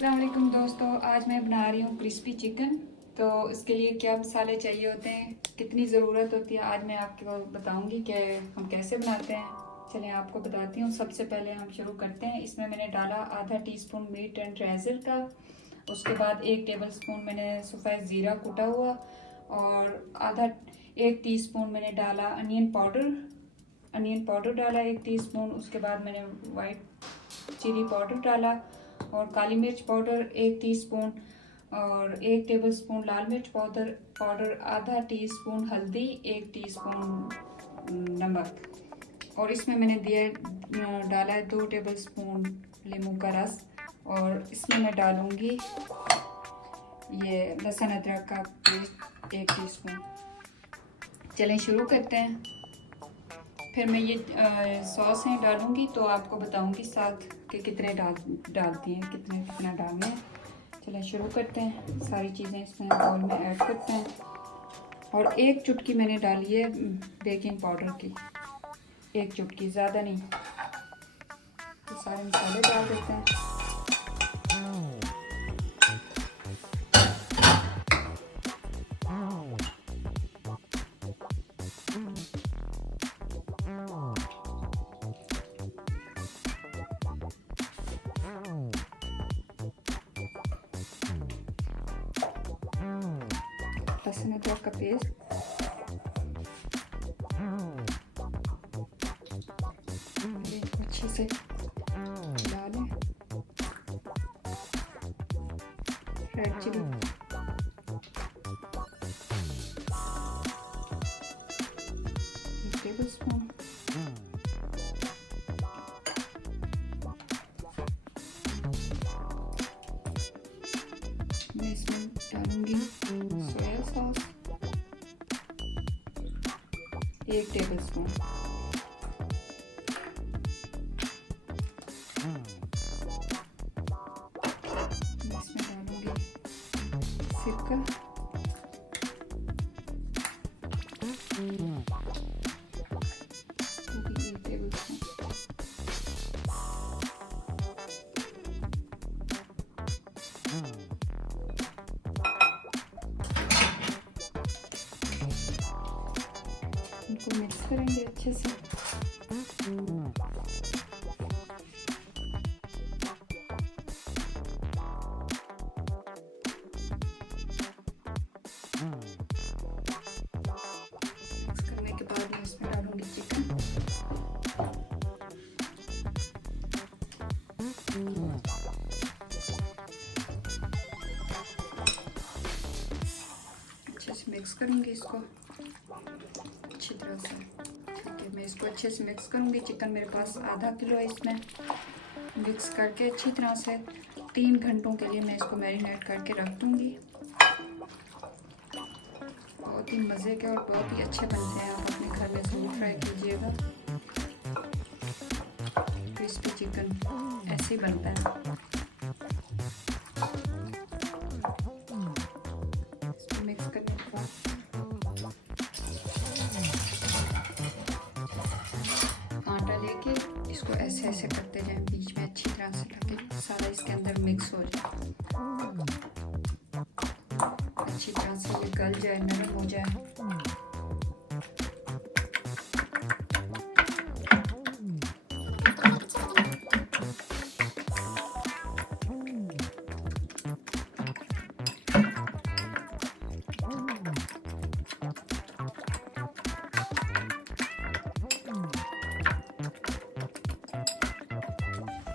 अस्सलाम वालेकुम दोस्तों, आज मैं बना रही हूँ क्रिस्पी चिकन। तो इसके लिए क्या मसाले चाहिए होते हैं, कितनी ज़रूरत होती है, आज मैं आपको बताऊंगी कि हम कैसे बनाते हैं। चलें आपको बताती हूँ। सबसे पहले हम शुरू करते हैं। इसमें मैंने डाला आधा टीस्पून मीट एंड ड्रेजर का। उसके बाद 1 टेबल स्पून मैंने सफ़ेद ज़ीरा कुटा हुआ, और आधा 1 टीस्पून मैंने डाला अनियन पाउडर डाला 1 टीस्पून। उसके बाद मैंने वाइट चिली पाउडर डाला, और काली मिर्च पाउडर 1 टीस्पून, और 1 टेबलस्पून लाल मिर्च पाउडर, आधा टीस्पून हल्दी, 1 टीस्पून नमक। और इसमें मैंने डाला है 2 टेबलस्पून नींबू का रस, और इसमें मैं डालूंगी ये लहसुन अदरक का पेस्ट 1 टीस्पून। चलें शुरू करते हैं। फिर मैं ये सॉस हैं डालूंगी, तो आपको बताऊंगी साथ कि कितने डालती हैं, कितना डालना है। चलें शुरू करते हैं। सारी चीज़ें इसमें बाउल में ऐड करते हैं, और 1 चुटकी मैंने डाली है बेकिंग पाउडर की, 1 चुटकी, ज़्यादा नहीं। तो सारे मसाले डाल देते हैं। लहसुन अदरक का पेस्ट, अच्छे से डालें। रेड चिली, टेबल स्पून, मैं इसमें डालूंगी सोया सॉस 1 टेबल स्पून, इसमें डालूंगी सिरका 1 टेबल स्पून, इनको मिक्स करेंगे अच्छे से। मिक्स करने के बाद मैं इसमें डालूंगी चिकन। अच्छे से मिक्स करूंगी इसको अच्छी तरह से। ठीक है, मैं इसको अच्छे से मिक्स करूंगी। चिकन मेरे पास आधा किलो है। इसमें मिक्स करके अच्छी तरह से 3 घंटों के लिए मैं इसको मैरिनेट करके रख दूंगी। बहुत ही मज़े के और बहुत ही अच्छे बनते हैं। आप अपने घर में ज़रूर ट्राई कीजिएगा। क्रिस्पी चिकन ऐसे ही बनता है। इसको मिक्स करने के बाद आटा लेके इसको ऐसे ऐसे करते जाएं, बीच में अच्छी तरह से ताकि सारा इसके अंदर मिक्स हो जाए, अच्छी तरह से ये गल जाए, नरम हो जाए।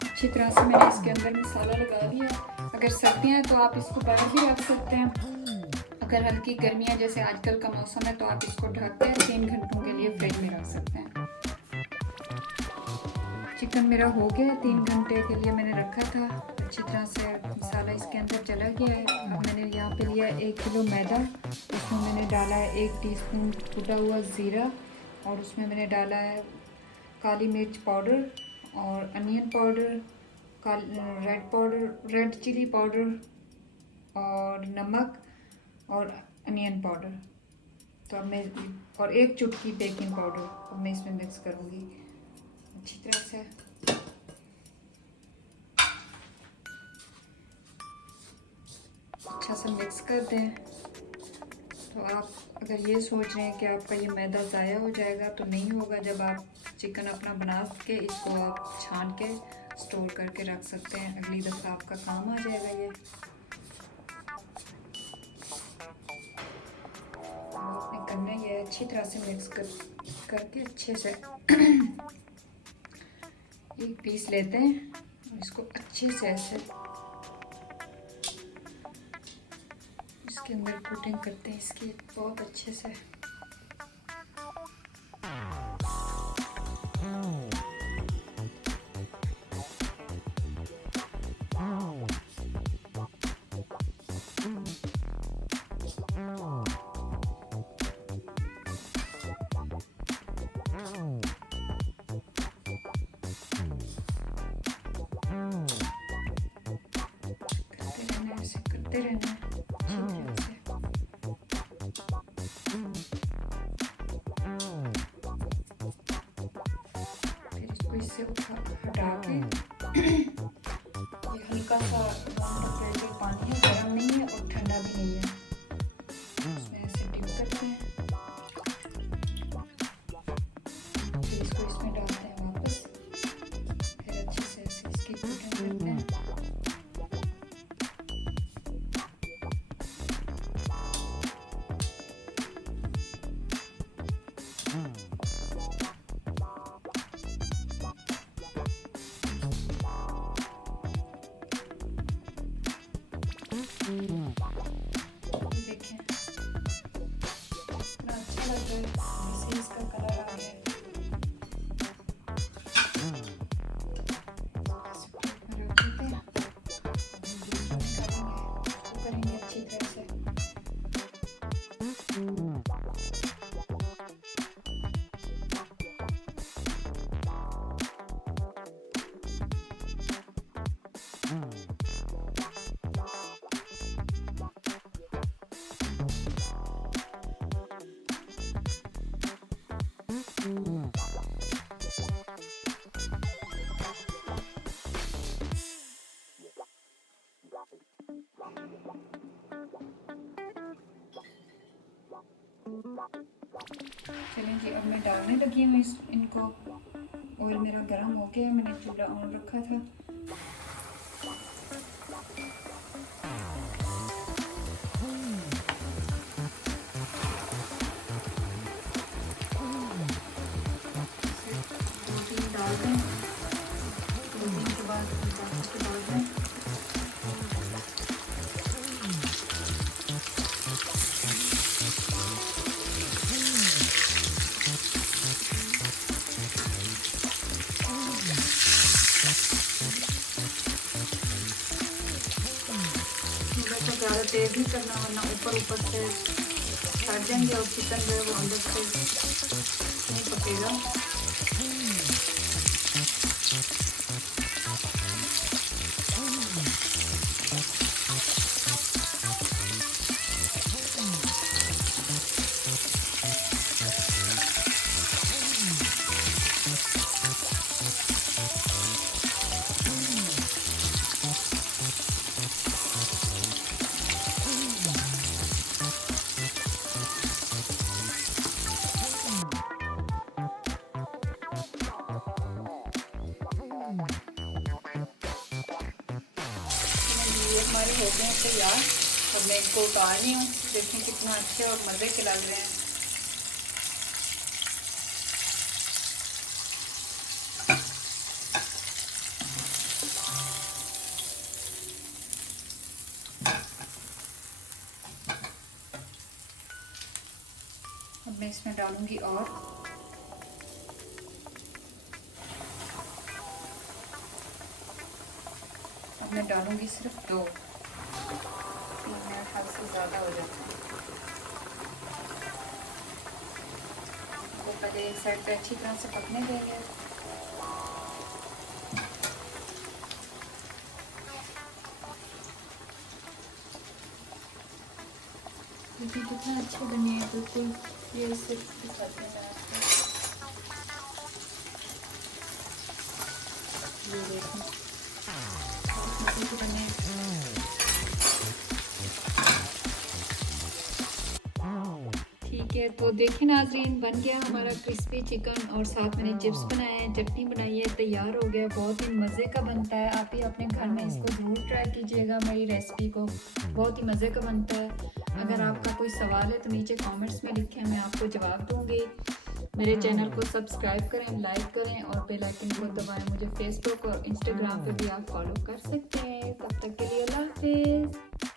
अच्छी तरह से मैंने इसके अंदर मसाला लगा दिया। अगर सर्दियाँ हैं तो आप इसको बाहर भी रख सकते हैं। अगर हल्की गर्मियाँ जैसे आजकल का मौसम है तो आप इसको ढक के 3 घंटों के लिए फ्रिज में रख सकते हैं। चिकन मेरा हो गया, 3 घंटे के लिए मैंने रखा था। अच्छी तरह से मसाला इसके अंदर चला गया है। अब मैंने यहाँ पे लिया 1 किलो मैदा। उसमें मैंने डाला है 1 टीस्पून कुटा हुआ ज़ीरा, और उसमें मैंने डाला है काली मिर्च पाउडर और onion powder, red chilli powder, और नमक और अनियन पाउडर। तो अब मैं और 1 चुटकी बेकिंग पाउडर अब मैं इसमें मिक्स करूँगी अच्छी तरह से। अच्छा सा मिक्स कर दें। तो आप अगर ये सोच रहे हैं कि आपका ये मैदा ज़ाया हो जाएगा तो नहीं होगा। जब आप चिकन अपना बना के इसको आप छान के स्टोर करके रख सकते हैं, अगली दफ़ा आपका काम आ जाएगा ये। आपने करना ये अच्छी तरह से मिक्स करके अच्छे से एक पीस लेते हैं और इसको अच्छे से ऐसे इसके अंदर कोटिंग करते हैं इसकी बहुत अच्छे से। करते रहना फिर इसको इससे हटा के ये हल्का सा पानी है, गर्म नहीं है और ठंडा भी नहीं है, इसमें ऐसे डिप करते हैं। फिर इसको इसमें डालते हैं वापस, फिर अच्छे से ऐसे इसकी कोटिंग करते हैं। देखें कितना अच्छा लग रहा है, जैसे इसका कलर आ गया है। रख देते हैं, करेंगे अच्छी तरह से। चलें जी, अब मैं डालने लगी हूँ इनको। ऑयल मेरा गर्म हो गया, मैंने चूल्हा ऑन रखा था। डाल दें, 2 दिन के बाद डाल दें। ज़्यादा तेज़ नहीं करना वरना ऊपर से सड़ जाएंगे और चिकन जो है वो अंदर से नहीं पकेगा। ये हमारे हो गए हैं तैयार। अब मैं इनको उतार रही हूँ, देखें कितना अच्छे और मज़े के लग रहे हैं। अब मैं इसमें डालूंगी और अब मैं डालूंगी सिर्फ 2, 3 मिनट हद से ज़्यादा हो जाता है। तो पहले एक साइड पे अच्छी तरह से पकने देंगे। देखिए कितना अच्छे बने हैं, बिल्कुल ये सिर्फ दिखाते हैं आपको। ये देखें बने। है। तो देखिए नाजरीन, बन गया हमारा क्रिस्पी चिकन और साथ मैंने चिप्स बनाए हैं, चटनी बनाई है, तैयार हो गया। बहुत ही मज़े का बनता है। आप ही अपने घर में इसको ज़रूर ट्राई कीजिएगा, मेरी रेसिपी को। बहुत ही मज़े का बनता है। अगर आपका कोई सवाल है तो नीचे कमेंट्स में लिखें, मैं आपको जवाब दूंगी। मेरे चैनल को सब्सक्राइब करें, लाइक करें और बेल आइकन को दबाएं। मुझे फेसबुक और इंस्टाग्राम पे भी आप फॉलो कर सकते हैं। तब तक के लिए अल्लाह हाफिज़।